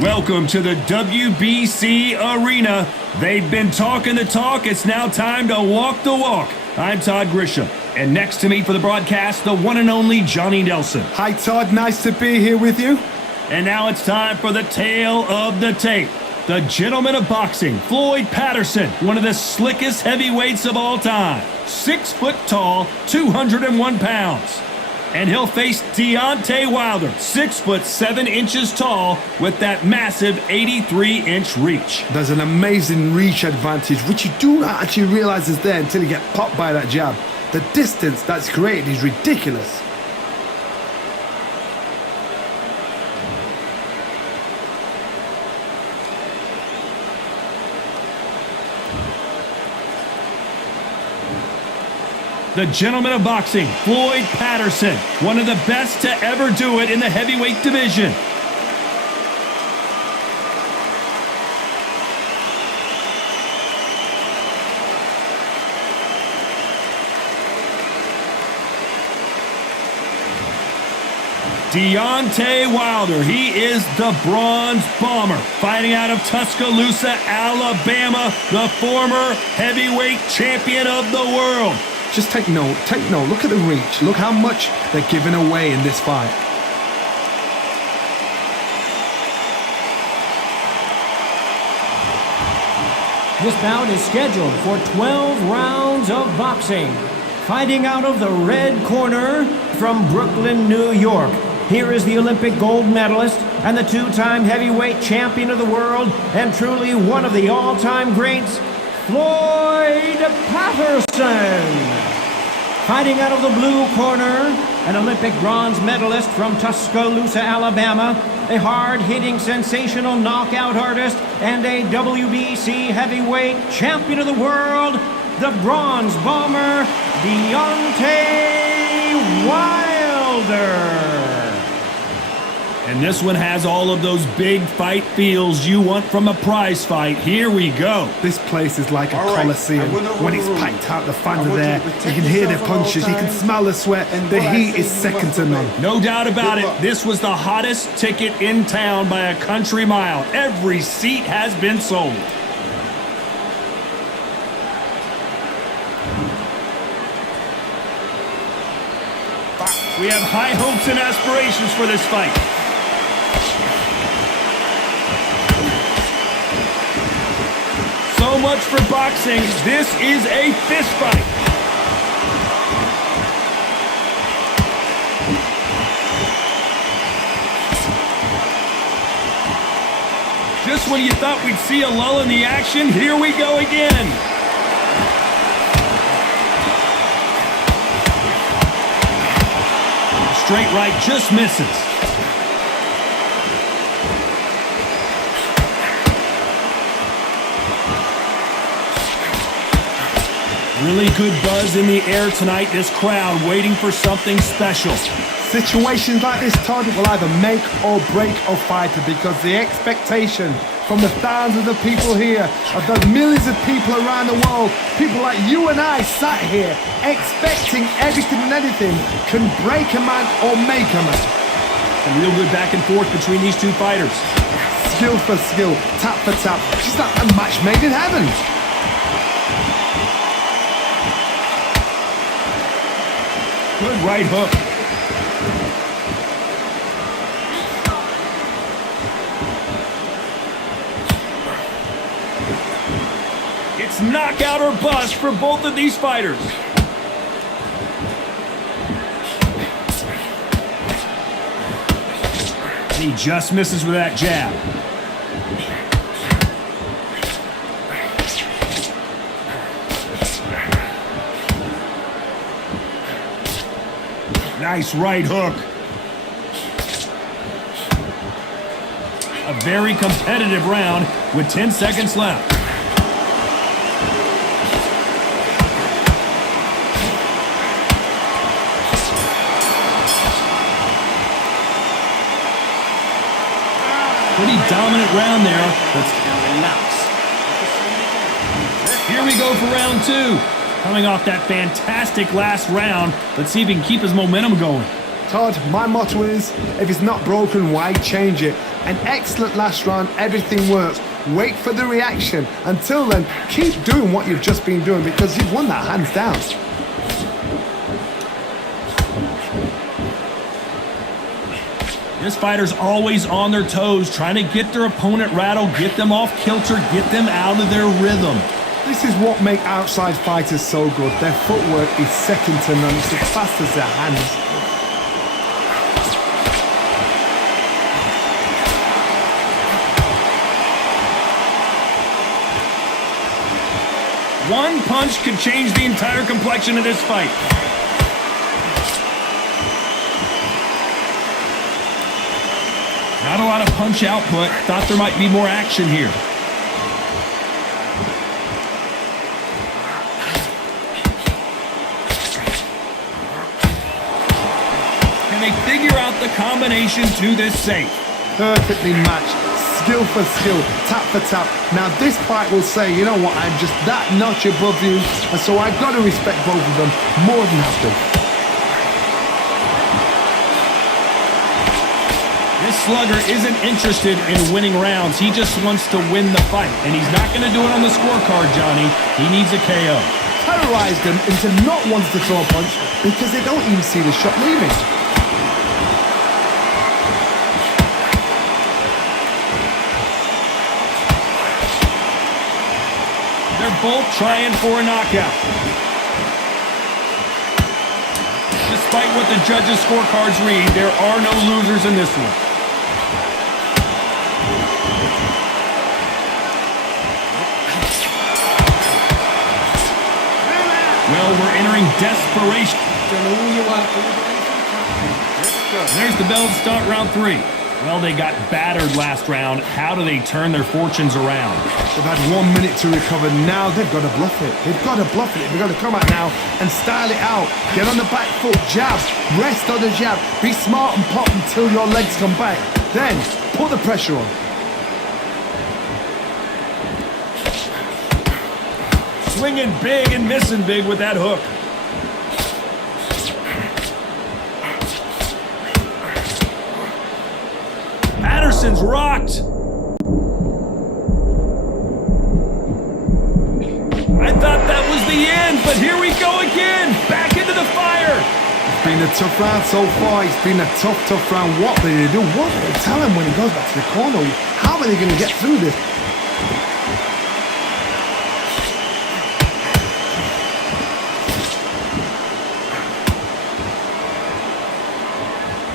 Welcome to the WBC Arena. They've been talking the talk. It's now time to walk the walk. I'm Todd Grisham. And next to me for the broadcast, the one and only Johnny Nelson. Hi, Todd. Nice to be here with you. And now it's time for the tale of the tape. The gentleman of boxing, Floyd Patterson, one of the slickest heavyweights of all time. 6 foot tall, 201 pounds. And he'll face Deontay Wilder, 6 foot 7 inches tall, with that massive 83-inch reach. There's an amazing reach advantage, which you do not actually realize is there until you get popped by that jab. The distance that's created is ridiculous. The gentleman of boxing, Floyd Patterson, one of the best to ever do it in the heavyweight division. Deontay Wilder, he is the Bronze Bomber, fighting out of Tuscaloosa, Alabama, the former heavyweight champion of the world. Just take note, look at the reach, look how much they're giving away in this fight. This bout is scheduled for 12 rounds of boxing. Fighting out of the red corner from Brooklyn, New York, here is the Olympic gold medalist and the 2-time heavyweight champion of the world and truly one of the all-time greats, Floyd Patterson. Fighting out of the blue corner, an Olympic bronze medalist from Tuscaloosa, Alabama, a hard-hitting, sensational knockout artist, and a WBC heavyweight champion of the world, the Bronze Bomber, Deontay Wilder. And this one has all of those big fight feels you want from a prize fight. Here we go. This place is like a coliseum. When it's packed out, the fans are there. You can hear their punches, you can smell the sweat. The heat is second to none. No doubt about it, this was the hottest ticket in town by a country mile. Every seat has been sold. We have high hopes and aspirations for this fight. So much for boxing. This is a fist fight. Just when you thought we'd see a lull in the action, here we go again. Straight right just misses. Really good buzz in the air tonight. This crowd waiting for something special. Situations like this, Todd, will either make or break a fighter because the expectation from the thousands of people here, of the millions of people around the world, people like you and I sat here expecting everything and anything can break a man or make a man. A real good back and forth between these two fighters. Skill for skill, tap for tap. Just like a match made in heaven. Good right hook. It's knockout or bust for both of these fighters. And he just misses with that jab. Nice right hook. A very competitive round with 10 seconds left. Pretty dominant round there. Let's relax. Here we go for round 2. Coming off that fantastic last round, let's see if he can keep his momentum going. Todd, my motto is, if it's not broken, why change it? An excellent last round, everything works. Wait for the reaction. Until then, keep doing what you've just been doing because you've won that hands down. This fighter's always on their toes, trying to get their opponent rattled, get them off kilter, get them out of their rhythm. This is what makes outside fighters so good. Their footwork is second to none. It's as fast as their hands. One punch could change the entire complexion of this fight. Not a lot of punch output. Thought there might be more action here. Can they figure out the combination to this safe? Perfectly matched. Skill for skill, tap for tap. Now this fight will say, you know what, I'm just that notch above you, and so I've got to respect both of them more than have to. This slugger isn't interested in winning rounds. He just wants to win the fight, and he's not going to do it on the scorecard, Johnny. He needs a KO. Terrorize them into not wanting to throw a punch because they don't even see the shot leaving. They're both trying for a knockout. Despite what the judges' scorecards read, there are no losers in this one. Well, we're entering desperation. There's the bell to start round 3. Well, they got battered last round. How do they turn their fortunes around? They've had 1 minute to recover. Now they've got to bluff it. They've got to bluff it. They've got to come out now and style it out. Get on the back foot, jab, rest on the jab. Be smart and pop until your legs come back. Then put the pressure on. Swinging big and missing big with that hook. Patterson's rocked. I thought that was the end, but here we go again. Back into the fire. It's been a tough round so far. It's been a tough round. What do they do? What do they tell him when he goes back to the corner? How are they going to get through this?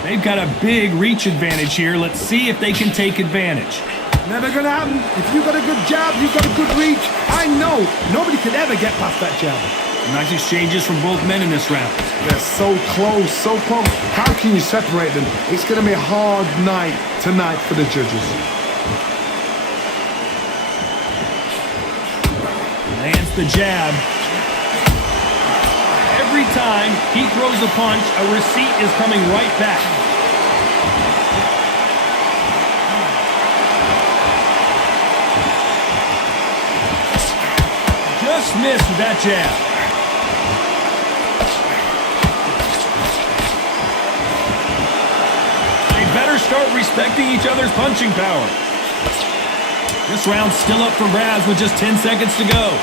They've got a big reach advantage here. Let's see if they can take advantage. Never gonna happen. If you've got a good jab, you've got a good reach. I know nobody could ever get past that jab. Nice exchanges from both men in this round. They're so close, so close. How can you separate them? It's gonna be a hard night tonight for the judges. Lands the jab. Every time he throws a punch, a receipt is coming right back. Just missed with that jab. They better start respecting each other's punching power. This round's still up for grabs with just 10 seconds to go.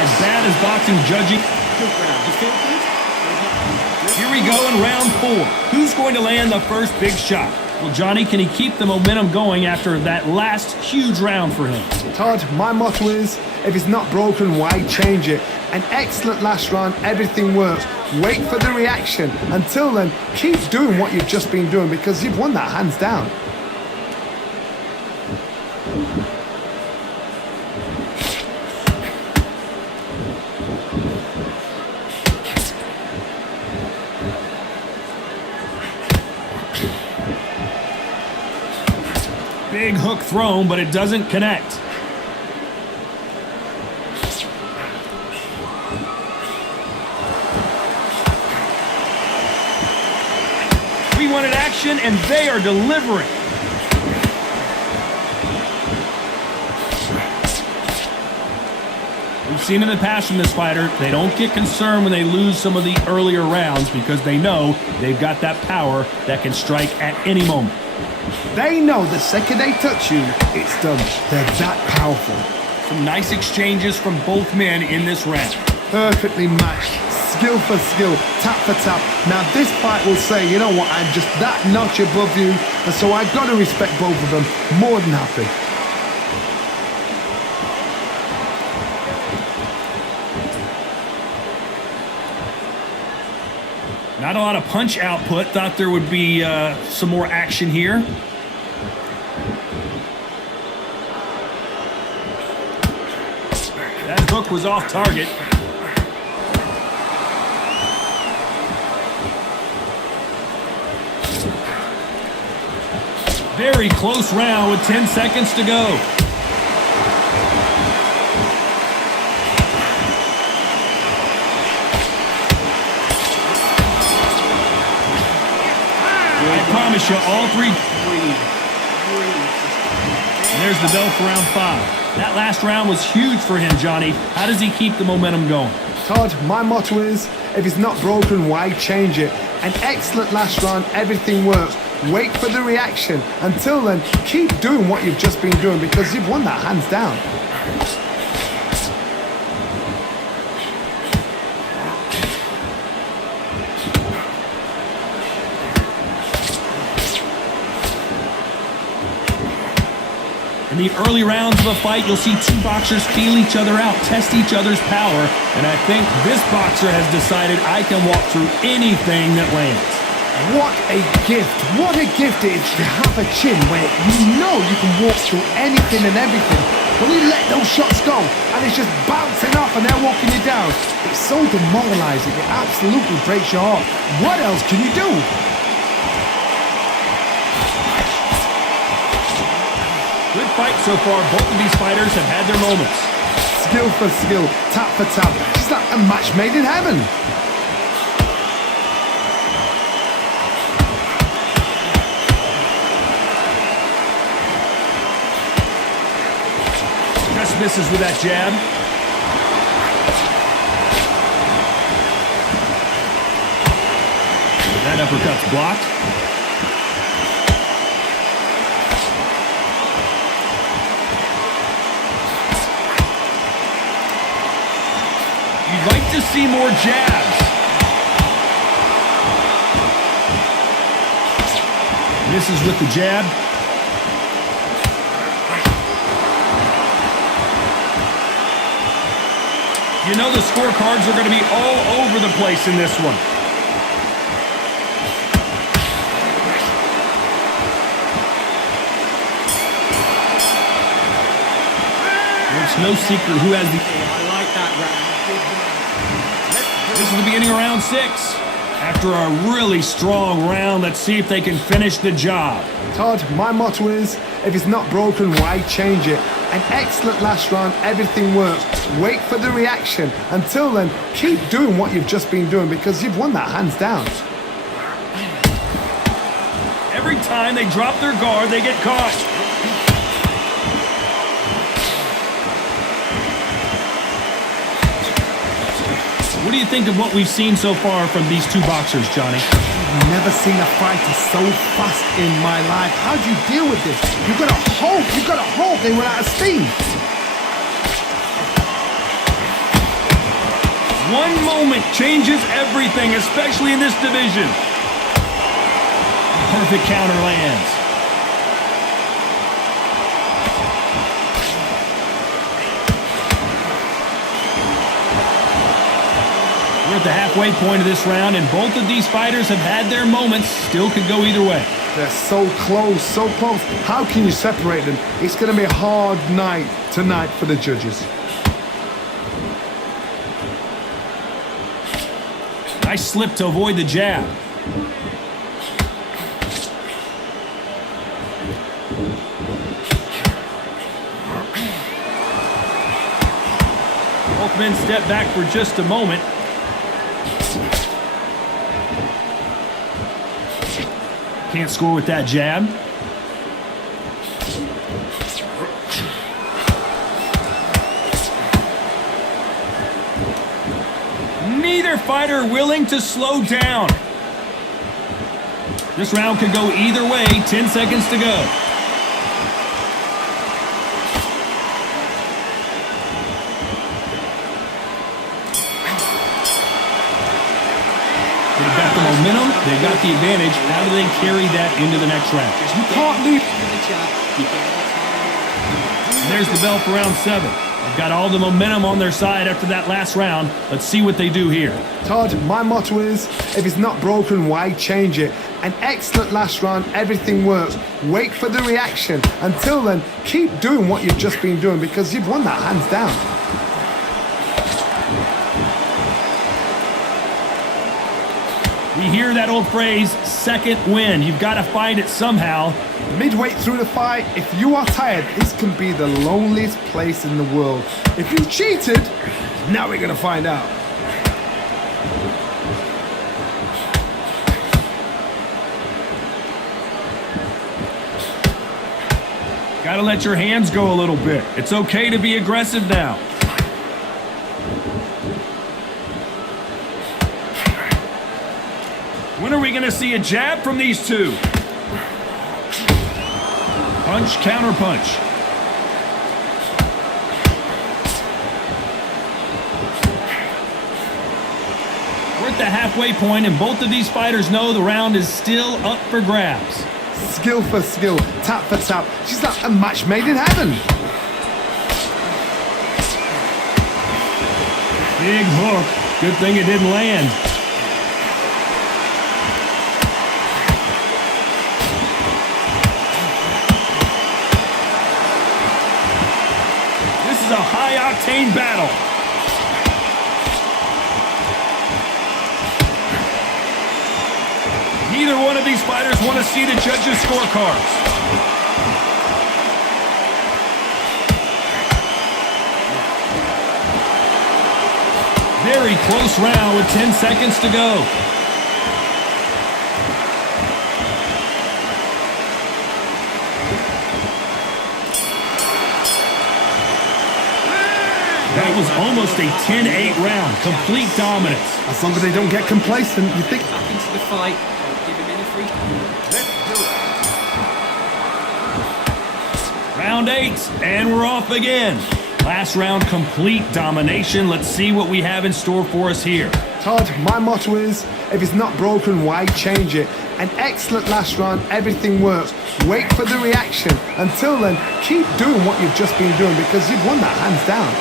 As bad as boxing judging. Here we go in round 4. Who's going to land the first big shot? Well, Johnny, can he keep the momentum going after that last huge round for him? Todd, my motto is, if it's not broken, why change it? An excellent last round, everything works. Wait for the reaction. Until then, keep doing what you've just been doing because you've won that hands down. Big hook thrown, but it doesn't connect. We wanted action, and they are delivering. we've seen in the past from this fighter, they don't get concerned when they lose some of the earlier rounds because they know they've got that power that can strike at any moment. They know the second they touch you, it's done. They're that powerful. Some nice exchanges from both men in this round. Perfectly matched, skill for skill, tap for tap. Now this fight will say, you know what, I'm just that notch above you, and so I've got to respect both of them. More than happy. Not a lot of punch output. Thought there would be some more action here. That hook was off target. Very close round with 10 seconds to go. I promise you, all three. And there's the bell for round 5. That last round was huge for him, Johnny. How does he keep the momentum going? Todd, my motto is, if it's not broken, why change it? An excellent last round, everything works. Wait for the reaction. Until then, keep doing what you've just been doing because you've won that hands down. In the early rounds of a fight, you'll see two boxers feel each other out, test each other's power, and I think this boxer has decided I can walk through anything that lands. What a gift. What a gift it is to have a chin where you know you can walk through anything and everything. When you let those shots go and it's just bouncing off and they're walking you down, it's so demoralizing. It absolutely breaks your heart. What else can you do? Good fight so far. Both of these fighters have had their moments. Skill for skill, tap for tap. Just like a match made in heaven. Just misses with that jab. That uppercut's blocked. You'd like to see more jabs. Misses with the jab. You know the scorecards are going to be all over the place in this one. It's no secret who has the... I like that round. This is the beginning of round 6. After a really strong round, let's see if they can finish the job. Todd, my motto is, if it's not broken, why change it? An excellent last round, everything works. Wait for the reaction. Until then, keep doing what you've just been doing because you've won that hands down. Every time they drop their guard, they get caught. What do you think of what we've seen so far from these two boxers, Johnny? I've never seen a fighter so fast in my life. How do you deal with this? You've got to hope they run out of steam. One moment changes everything, especially in this division. Perfect counter lands. We're at the halfway point of this round, and both of these fighters have had their moments. Still could go either way. They're so close, so close. How can you separate them? It's going to be a hard night tonight for the judges. Nice slip to avoid the jab. Both men step back for just a moment. Can't score with that jab. fighter willing to slow down. This round could go either way. 10 seconds to go. They've got the momentum. They've got the advantage. How do they carry that into the next round? You can't leave. And there's the bell for round 7. They've got all the momentum on their side after that last round. Let's see what they do here. Todd, my motto is, if it's not broken, why change it? An excellent last round, everything works. Wait for the reaction. Until then, keep doing what you've just been doing because you've won that hands down. We hear that old phrase, second win. You've got to find it somehow. Midway through the fight, if you are tired, this can be the loneliest place in the world. If you cheated, now we're going to find out. Got to let your hands go a little bit. It's okay to be aggressive now. When are we going to see a jab from these two? Punch, counter punch. We're at the halfway point, and both of these fighters know the round is still up for grabs. Skill for skill, tap for tap. She's like a match made in heaven. Big hook. Good thing it didn't land. This is a high-octane battle. Neither one of these fighters want to see the judges' scorecards. Very close round with 10 seconds to go. That was almost a 10-8 round. Complete dominance. As long as they don't get complacent, you think... Back into the fight. Give him in a free. Round 8, and we're off again. Last round, complete domination. Let's see what we have in store for us here. Todd, my motto is, if it's not broken, why change it? An excellent last round, everything works. Wait for the reaction. Until then, keep doing what you've just been doing because you've won that hands down.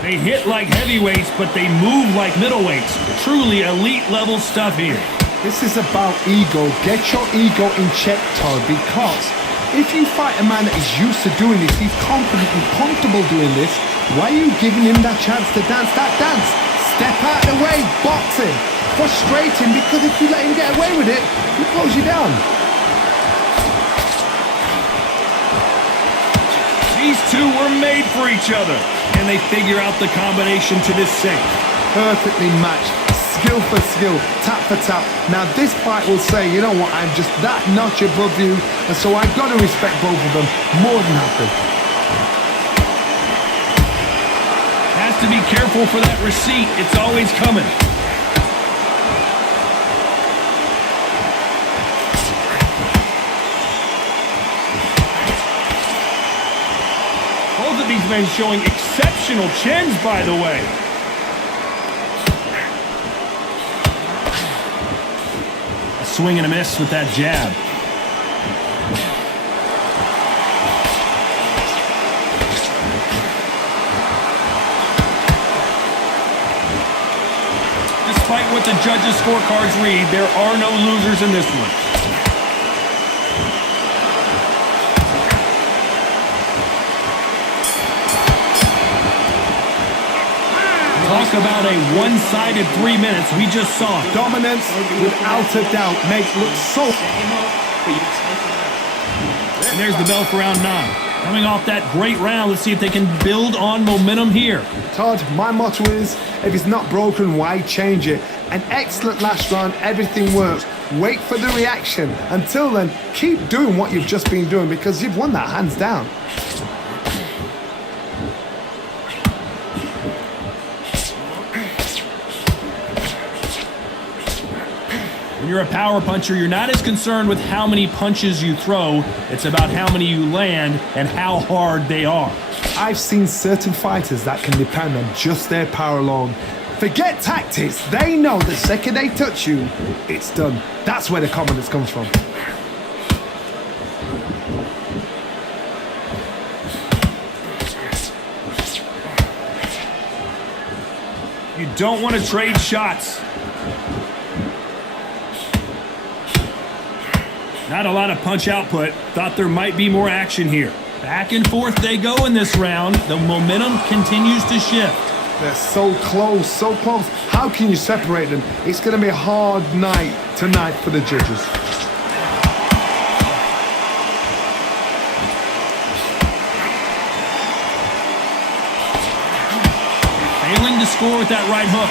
They hit like heavyweights, but they move like middleweights. Truly elite level stuff here. This is about ego. Get your ego in check, Todd, because if you fight a man that is used to doing this, he's confident and comfortable doing this, why are you giving him that chance to dance that dance? Step out of the way, boxing. Frustrating, because if you let him get away with it, he close you down. These two were made for each other. And they figure out the combination to this sink. Perfectly matched. Skill for skill, tap for tap. Now this fight will say, you know what, I'm just that notch above you, and so I've got to respect both of them more than happy. Has to be careful for that receipt. It's always coming. Both of these men showing exceptional chins, by the way. A swing and a miss with that jab. Despite what the judges' scorecards read, there are no losers in this one. Talk about a one-sided 3 minutes. We just saw it. Dominance, without a doubt, makes look so... And there's the bell for round 9. Coming off that great round, let's see if they can build on momentum here. Todd, my motto is, if it's not broken, why change it? An excellent last round, everything works. wait for the reaction. Until then, keep doing what you've just been doing because you've won that hands down. When you're a power puncher, you're not as concerned with how many punches you throw. It's about how many you land and how hard they are. I've seen certain fighters that can depend on just their power alone. Forget tactics. They know the second they touch you, it's done. That's where the confidence comes from. You don't want to trade shots. Not a lot of punch output. Thought there might be more action here. Back and forth they go in this round. The momentum continues to shift. They're so close, so close. How can you separate them? It's going to be a hard night tonight for the judges. Failing to score with that right hook.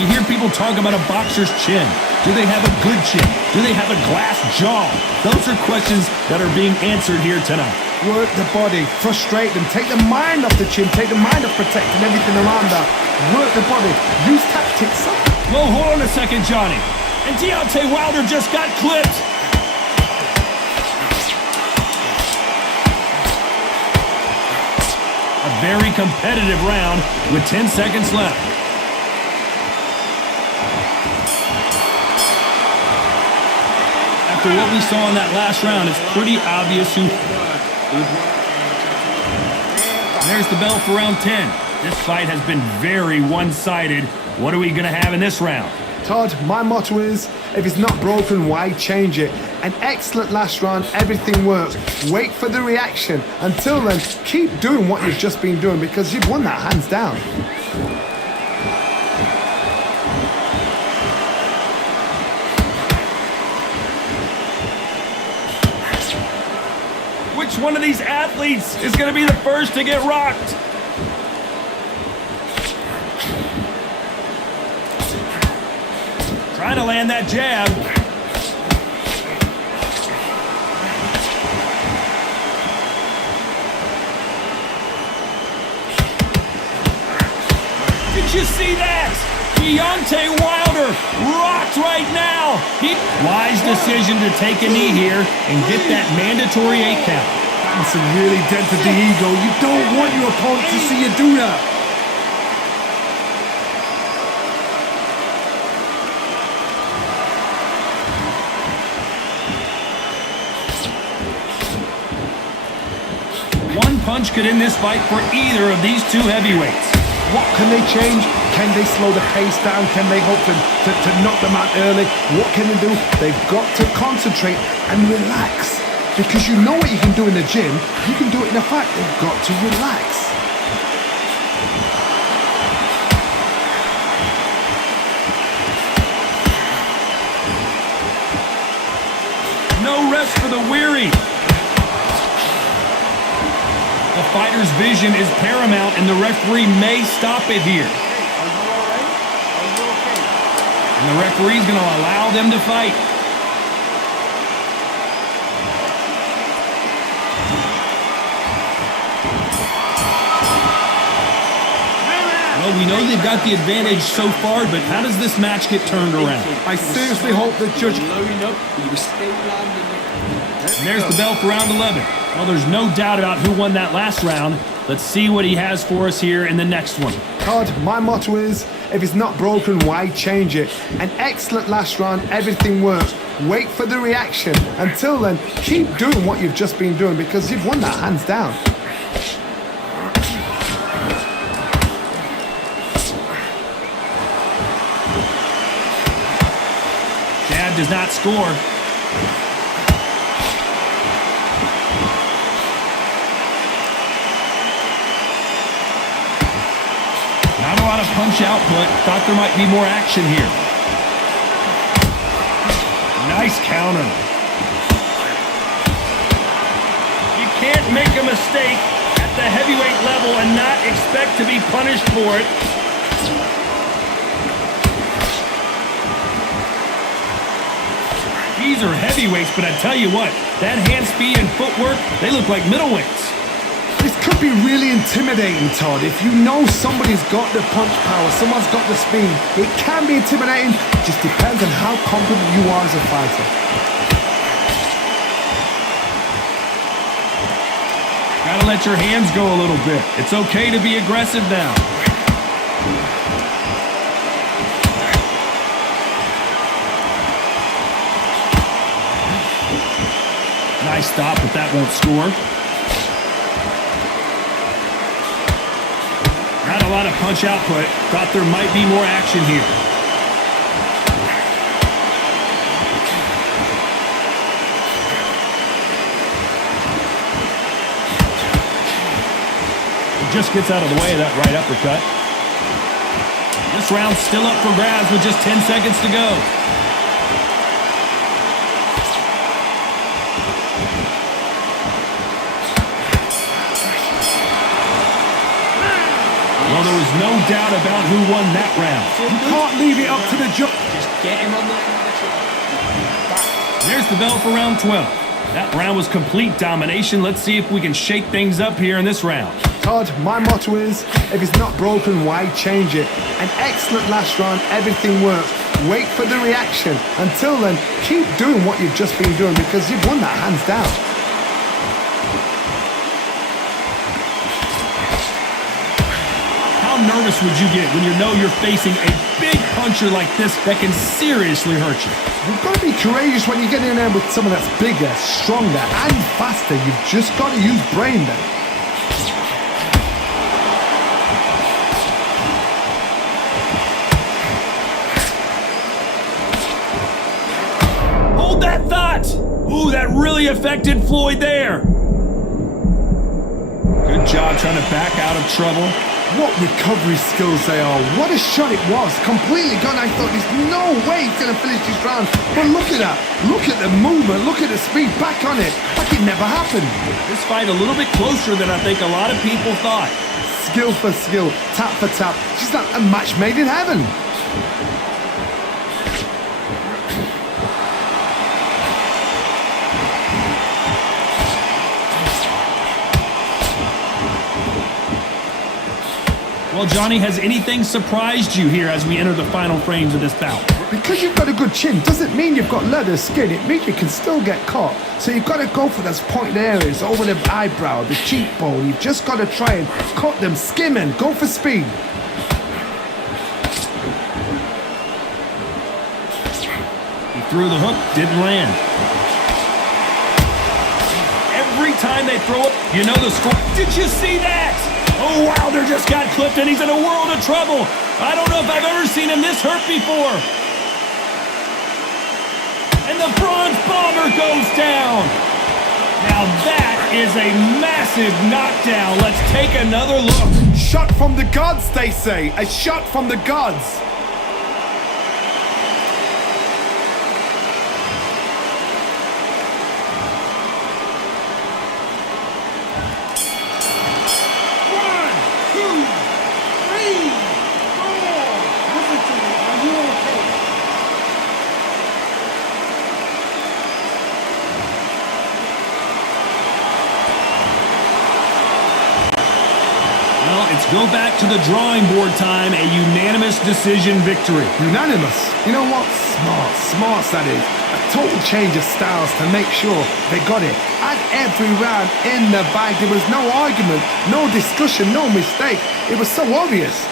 You hear people talk about a boxer's chin. Do they have a good chin? Do they have a glass jaw? Those are questions that are being answered here tonight. Work the body, frustrate them, take the mind off the chin, take the mind off protecting everything around that. Work the body, use tactics. Whoa, hold on a second, Johnny. And Deontay Wilder just got clipped. A very competitive round with 10 seconds left. After what we saw in that last round, it's pretty obvious who. And there's the bell for round 10. This fight has been very one-sided. What are we going to have in this round? Todd, my motto is, if it's not broken, why change it? An excellent last round, everything works. Wait for the reaction. Until then, keep doing what you've just been doing because you've won that hands down. Which one of these athletes is going to be the first to get rocked? Trying to land that jab. Did you see that? Deontay Wilder rocked right now. Wise decision to take a knee here and get that mandatory 8 count. That's really dead to the ego. You don't want your opponent to see you do that. One punch could end this fight for either of these two heavyweights. What can they change? Can they slow the pace down? Can they hope to knock them out early? What can they do? They've got to concentrate and relax. Because you know what you can do in the gym, you can do it in a fight. They've got to relax. No rest for the weary. The fighter's vision is paramount, and the referee may stop it here. And the referee's going to allow them to fight. Well, we know they've got the advantage so far, but how does this match get turned around? I seriously hope the judge... And there's the bell for round 11. Well, there's no doubt about who won that last round. Let's see what he has for us here in the next one. Todd, my motto is, if it's not broken, why change it? An excellent last round, everything works. Wait for the reaction. Until then, keep doing what you've just been doing because you've won that hands down. Jab does not score. Not a lot of punch output. Thought there might be more action here. Nice counter. You can't make a mistake at the heavyweight level and not expect to be punished for it. These are heavyweights, but I tell you what, that hand speed and footwork, they look like middleweights. This could be really intimidating, Todd. If you know somebody's got the punch power, someone's got the speed, it can be intimidating. It just depends on how confident you are as a fighter. Gotta let your hands go a little bit. It's okay to be aggressive now. Nice stop, but that won't score. Not a lot of punch output. Thought there might be more action here. He just gets out of the way of that right uppercut. This round's still up for grabs with just 10 seconds to go. Well, there was no doubt about who won that round. You can't leave it up to the judge. Just get him on the There's the bell for round 12. That round was complete domination. Let's see if we can shake things up here in this round. Todd, my motto is, if it's not broken, why change it? An excellent last round, everything works. Wait for the reaction. Until then, keep doing what you've just been doing because you've won that hands down. How nervous would you get when you know you're facing a big puncher like this that can seriously hurt you? You've got to be courageous when you get in there with someone that's bigger, stronger, and faster. You've just got to use brain then. Hold that thought! Ooh, that really affected Floyd there. Good job trying to back out of trouble. What recovery skills they are. What a shot it was. Completely gone. I thought there's no way he's going to finish this round. But look at that. Look at the movement. Look at the speed. Back on it. Like it never happened. This fight a little bit closer than I think a lot of people thought. Skill for skill. Tap for tap. She's like a match made in heaven. Well, Johnny, has anything surprised you here as we enter the final frames of this bout? Because you've got a good chin doesn't mean you've got leather skin. It means you can still get caught. So you've got to go for those pointed areas over the eyebrow, the cheekbone. You've just got to try and cut them, skim and go for speed. He threw the hook, didn't land. Every time they throw it, you know the score. Did you see that? Oh, Wilder just got clipped and he's in a world of trouble. I don't know if I've ever seen him this hurt before. And the bronze bomber goes down. Now that is a massive knockdown. Let's take another look. Shot from the gods, they say. A shot from the gods. Go back to the drawing board time, a unanimous decision victory. Unanimous? You know what? Smart that is. A total change of styles to make sure they got it. And every round in the bag, there was no argument, no discussion, no mistake. It was so obvious.